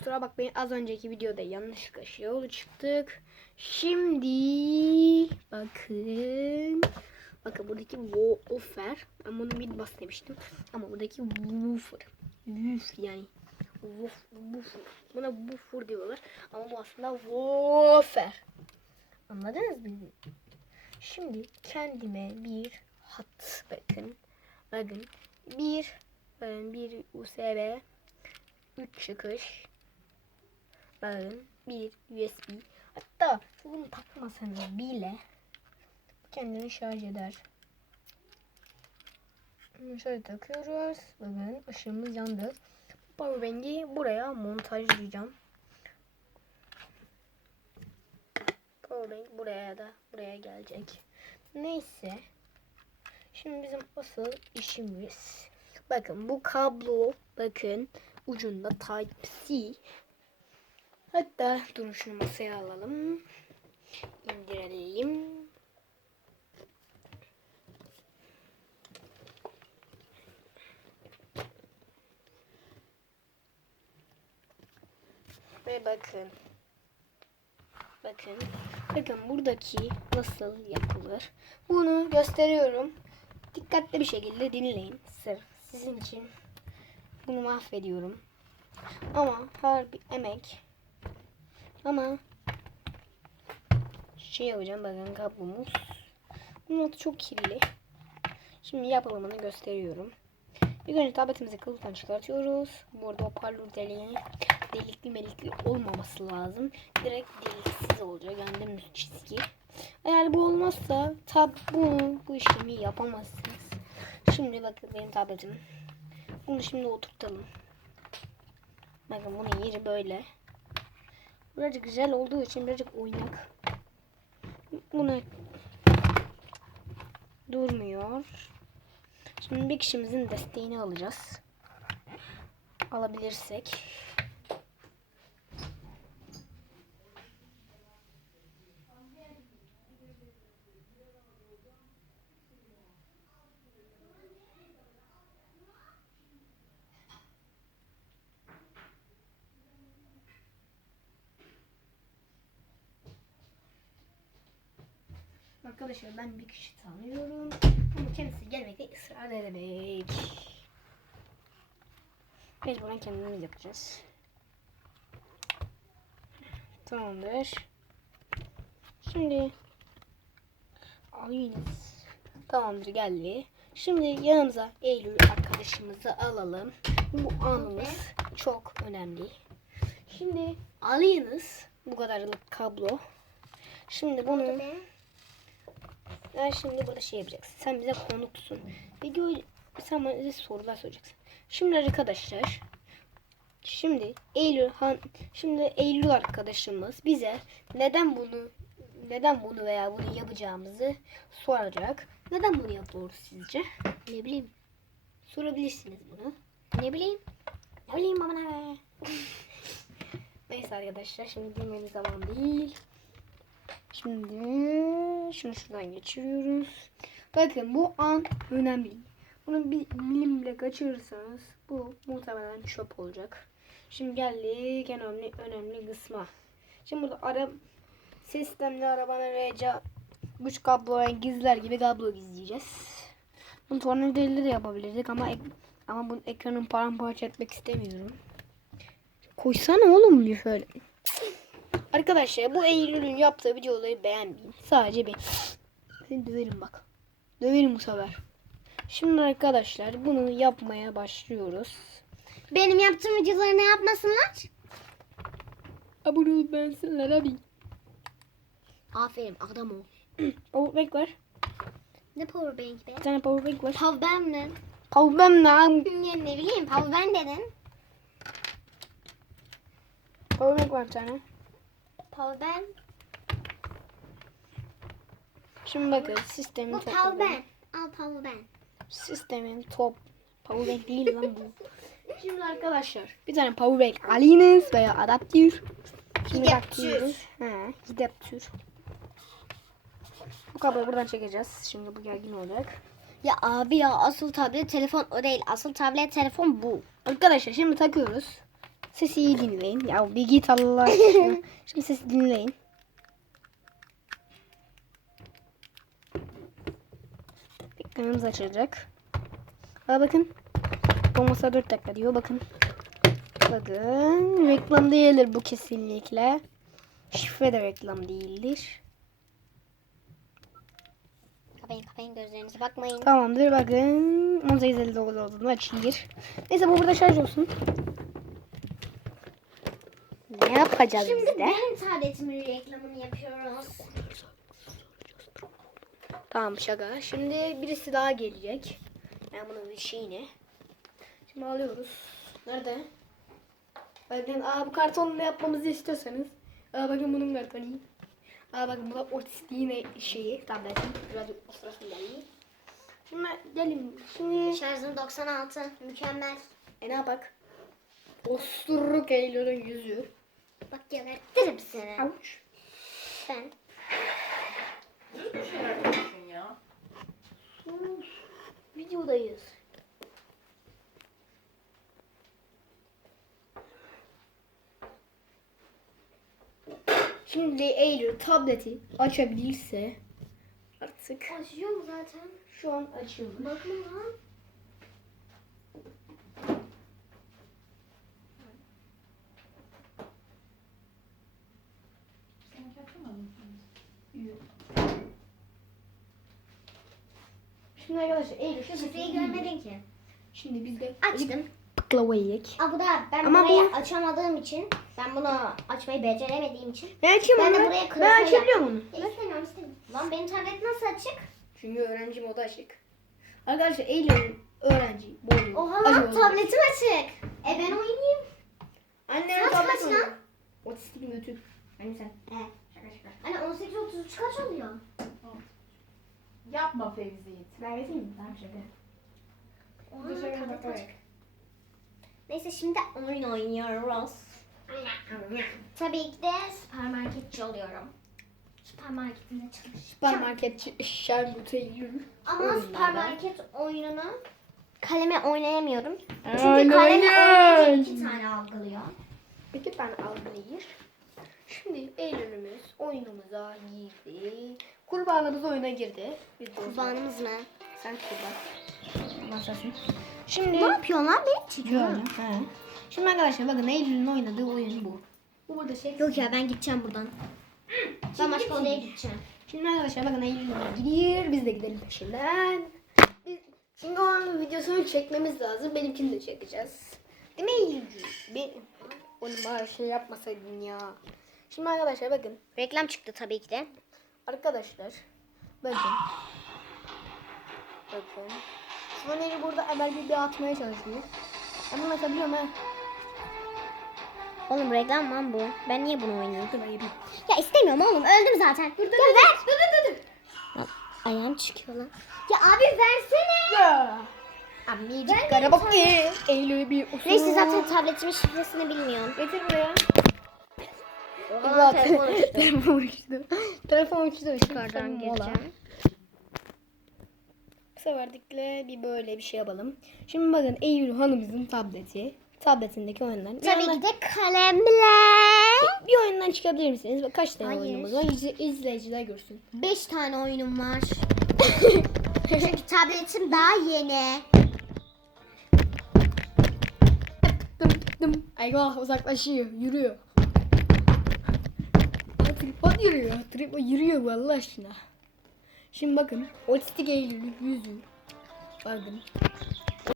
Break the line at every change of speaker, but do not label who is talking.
kusura bakmayın az önceki videoda yanlışlıkla şey oldu çıktık. Şimdi bakın. Bakın buradaki woofer. Ben bunu mid bass demiştim. Ama buradaki woofer. Woof yani. Woof, woofer. Buna woofer diyorlar. Ama bu aslında woofer. Anladınız mı? Şimdi kendime bir hat bakın. Bakın. Bir bakın bir USB 3 çıkış. Bakın bir USB. Hatta bunu takmasanız bile kendini şarj eder. Şöyle takıyoruz. Bakın ışığımız yandı. Powerbank'i buraya montajlayacağım. Powerbank buraya da buraya gelecek. Neyse. Şimdi bizim asıl işimiz. Bakın bu kablo bakın ucunda Type-C. Hatta durun şunu masaya alalım. İndirelim. Ve bakın. Bakın. Bakın buradaki nasıl yapılır. Bunu gösteriyorum. Dikkatli bir şekilde dinleyin. Sırf sizin için bunu mahvediyorum. Ama her bir emek. Ama şey yapacağım bakın kablomuz. Bunun altı çok kirli. Şimdi yapılımını gösteriyorum. İlk önce tabletimizi kılıftan çıkartıyoruz. Bu arada hoparlör deliği delikli melikli olmaması lazım. Direkt deliksiz olacak. Yani dümdüz çizgi. Eğer bu olmazsa tab bu, bu işlemi yapamazsınız. Şimdi bakın benim tabletim. Bunu şimdi oturtalım. Bakın bunun yeri böyle. Birazcık güzel olduğu için birazcık oynak. Bunu durmuyor. Şimdi bir kişimizin desteğini alacağız. Alabilirsek. Arkadaşlar ben bir kişi tanıyorum. Ama kendisi gelmekte ısrar edemek. Mecburen kendimiz yapacağız. Tamamdır. Şimdi alıyoruz. Tamamdır geldi. Şimdi yanımıza Eylül arkadaşımızı alalım. Bu anımız çok önemli. Şimdi alayınız bu kadarlık kablo. Şimdi bunu ben şimdi burada şey yapacaksın. Sen bize konuksun. Video sen bana bize sorular soracaksın. Şimdi arkadaşlar şimdi Eylül Han şimdi Eylül arkadaşımız bize neden bunu neden bunu veya bunu yapacağımızı soracak. Neden bunu yapıyoruz sizce? Ne bileyim. Sorabilirsiniz bunu. Ne bileyim. Ne bileyim baba ne? Neyse arkadaşlar şimdi bilmeli zaman değil. Şimdi şunu şuradan geçiriyoruz. Bakın bu an önemli. Bunu bir milim bile kaçırırsanız bu muhtemelen çöp olacak. Şimdi geldik en önemli, önemli kısma. Şimdi burada ara sistemli arabanın reca güç kabloya gizler gibi kablo gizleyeceğiz. Bunu tornavidayla de yapabilirdik ama ama bu ekranın paramparça etmek istemiyorum. Koysana oğlum bir şöyle. Arkadaşlar bu Eylül'ün yaptığı videoları beğenmeyin. Sadece bir seni döverim bak. Döverim bu sefer. Şimdi arkadaşlar bunu yapmaya başlıyoruz.
Benim yaptığım videoları ne yapmasınlar?
Abone ol ben sana abi.
Aferin adam ol.
Powerbank var.
Ne powerbank be?
Bir tane powerbank var.
Powerbank mi?
Powerbank ne?
Ne bileyim powerbank dedin.
Powerbank var bir tane.
Powerbank.
Şimdi bakın sistemin
Bu
topladım.
powerbank. Al powerbank.
Sistemin top. Powerbank değil lan bu. Şimdi arkadaşlar bir tane powerbank alınız veya adaptör. Şimdi
Adaptör.
bakıyoruz. He, adaptör. Bu kabloyu buradan çekeceğiz. Şimdi bu gergin olacak.
Ya abi ya asıl tablet telefon o değil. Asıl tablet telefon bu.
Arkadaşlar şimdi takıyoruz. Sesi iyi dinleyin. Ya bir git Allah aşkına. Şimdi sesi dinleyin. Ekranımız açılacak. Aa bakın. Olmasa 4 dakika diyor. Bakın. Bakın. Reklam değildir bu kesinlikle. Şifre de reklam değildir.
Kapayın kapayın gözlerinize bakmayın.
Tamamdır bakın. 1859 olduğunu açılır. Neyse bu burada şarj olsun. Ne yapacağız
Şimdi
biz de?
benim tabletimin reklamını yapıyoruz.
Tamam şaka. Şimdi birisi daha gelecek. Ben bunun bir şeyini. Şimdi alıyoruz. Nerede? Bakın aa bu kartonla yapmamızı istiyorsanız. Aa bakın bunun kartonu. Aa bakın bu da otistiğin şeyi. Tableti. Biraz o sırası geldi. Şimdi gelin. Şimdi
Şarjım 96. Mükemmel.
e ne yapak? Osturuk Eylül'ün yüzü.
Bak gebertirim seni.
Avuç.
Ben.
Bir şeyler konuşun ya.
Videodayız. Şimdi Eylül tableti açabilirse artık
Açıyor mu zaten?
şu an açıldı.
Bakın lan.
Sen açamadın mı?
Şimdi arkadaşlar Eylül şu
Şifreyi görmedin ki.
Şimdi biz de
Açtım.
baklavayı yiyek.
Aa, bu da ben
Ama
burayı
bu-
açamadığım için, ben bunu açmayı beceremediğim için.
Ben açayım
Ben de
onu.
buraya
Ben
kırmızı
açabiliyor muyum?
Ya istemiyorum istemiyorum. Lan benim tablet nasıl açık?
Çünkü öğrenci modu açık. Arkadaşlar Eylül öğrenci modu
Oha lan tabletim açık. E ben oynayayım.
Annem
Saat
tablet
kaç
oynuyor.
lan?
Otistik götür. Hani sen.
He Hani 18.33 kaç oluyor?
Yapma Fevzi'yi.
Ben getireyim mi? Tamam şaka. Dur,
tablet
bak,
açık. Neyse şimdi oyun oynuyoruz. Tabii ki de süpermarketçi oluyorum. Süpermarketinde çalışacağım.
Süpermarketçi Charlotte Eylül.
Ama
oyunlarda.
süpermarket oyununu kaleme oynayamıyorum. Çünkü kaleme oynayınca iki tane algılıyor.
İki tane algılayır. Şimdi Eylül'ümüz oyunumuza girdi. Kurbağamız oyuna girdi. Biz de
Kurbanımız ne?
Sen kurban. Masasın. Şimdi
Ne yapıyorsun lan? Beni çekiyor.
Gördüm. He. Şimdi arkadaşlar bakın Eylül'ün oynadığı oyun bu. Bu burada şey.
Yok ya ben gideceğim buradan. Ben başka odaya gideceğim.
Şimdi arkadaşlar bakın Eylül oyuna gidiyor. Biz de gidelim peşinden. Biz, çünkü onun videosunu çekmemiz lazım. Benimkini de çekeceğiz. Değil mi Eylül'cüğüm? Ben, oğlum bari şey yapmasaydın ya. Şimdi arkadaşlar bakın.
Reklam çıktı tabii ki de.
Arkadaşlar bakın. Bakın. Soner'i burada Emel bir, bir atmaya çalışıyor. Ama mesela biliyorum ha.
Oğlum reklam lan bu. Ben niye bunu oynuyorum?
Dur.
Ya istemiyorum oğlum. Öldüm zaten. Dur dur ya ver. Dur dur dur. Lan, ayağım çıkıyor lan. Ya abi versene.
Ya. Amicik kara bak ki. Eylül'e bir usul.
Neyse zaten tabletimin şifresini bilmiyorum.
Getir buraya.
Oha telefon uçtu.
Telefon uçtu. Telefon uçtu.
Yukarıdan gireceğim.
Bu seferlikle bir böyle bir şey yapalım. Şimdi bakın Eylül Hanım'ızın tableti. Tabletindeki oyunlar. Bir
Tabii ki de kalemle.
Bir oyundan çıkabilir misiniz? Kaç tane
Hayır.
oyunumuz var? İzle- İzleyiciler görsün.
5 tane oyunum var. Çünkü tabletim daha yeni.
Dım dım. Eyvah uzaklaşıyor. Yürüyor. Tripod yürüyor. Tripod yürüyor bu Allah aşkına. Şimdi bakın. Otistik Eylül'ün yüzü. Bakın.